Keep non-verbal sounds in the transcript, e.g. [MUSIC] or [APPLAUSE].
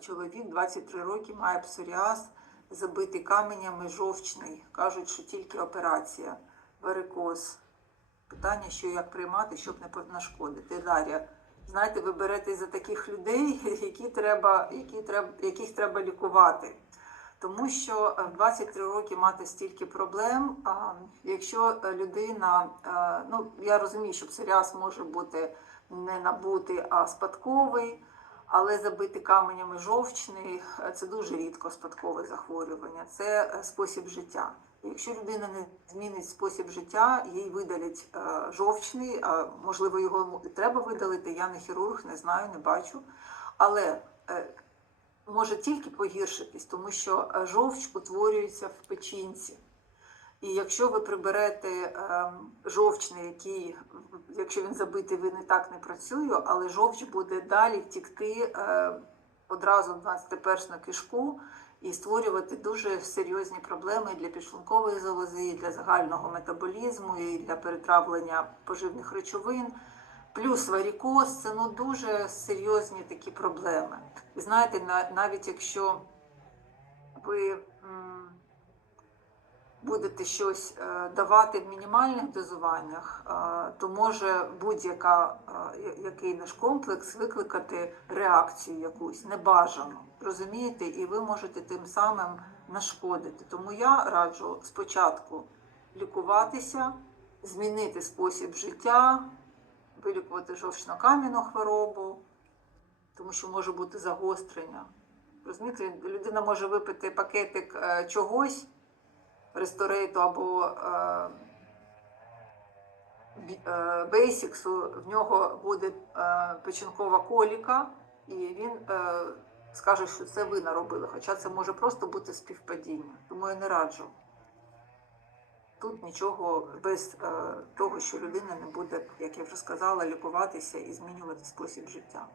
чоловік 23 роки має псоріаз, забитий каменями, жовчний. Кажуть, що тільки операція, варикоз. Питання, що як приймати, щоб не нашкодити. Дар'я, знаєте, ви берете за таких людей, [LAUGHS] які треба, які треба, яких треба лікувати. Тому що е, в 23 роки мати стільки проблем. Якщо людина, ну я розумію, що псоріаз може бути не набутий, а спадковий, але забити каменями жовчний е, це дуже рідко спадкове захворювання, це е, спосіб життя. Якщо людина не змінить спосіб життя, їй видалять е, жовчний, а можливо його треба видалити. Я не хірург, не знаю, не бачу. Але може тільки погіршитись, тому що жовч утворюється в печінці. І якщо ви приберете е, жовчний, який, якщо він забитий, він і так не працює, але жовч буде далі втікти е, одразу в 12-персну кишку і створювати дуже серйозні проблеми для підшлункової залози, і для загального метаболізму, і для перетравлення поживних речовин. Плюс варікоз це ну дуже серйозні такі проблеми. І знаєте, навіть якщо ви будете щось е, давати в мінімальних дозуваннях, е, то може будь-яка е, який наш комплекс викликати реакцію якусь небажану. Розумієте, і ви можете тим самим нашкодити. Тому я раджу спочатку лікуватися, змінити спосіб життя, вилікувати жовчно-кам'яну хворобу, тому що може бути загострення. Розумієте, людина може випити пакетик чогось, ресторейту або е, бейсіксу, в нього буде е, печінкова коліка, і він е, скаже, що це ви наробили, хоча це може просто бути співпадіння. Тому я не раджу. Тут нічого без того, що людина не буде, як я вже сказала, лікуватися і змінювати спосіб життя.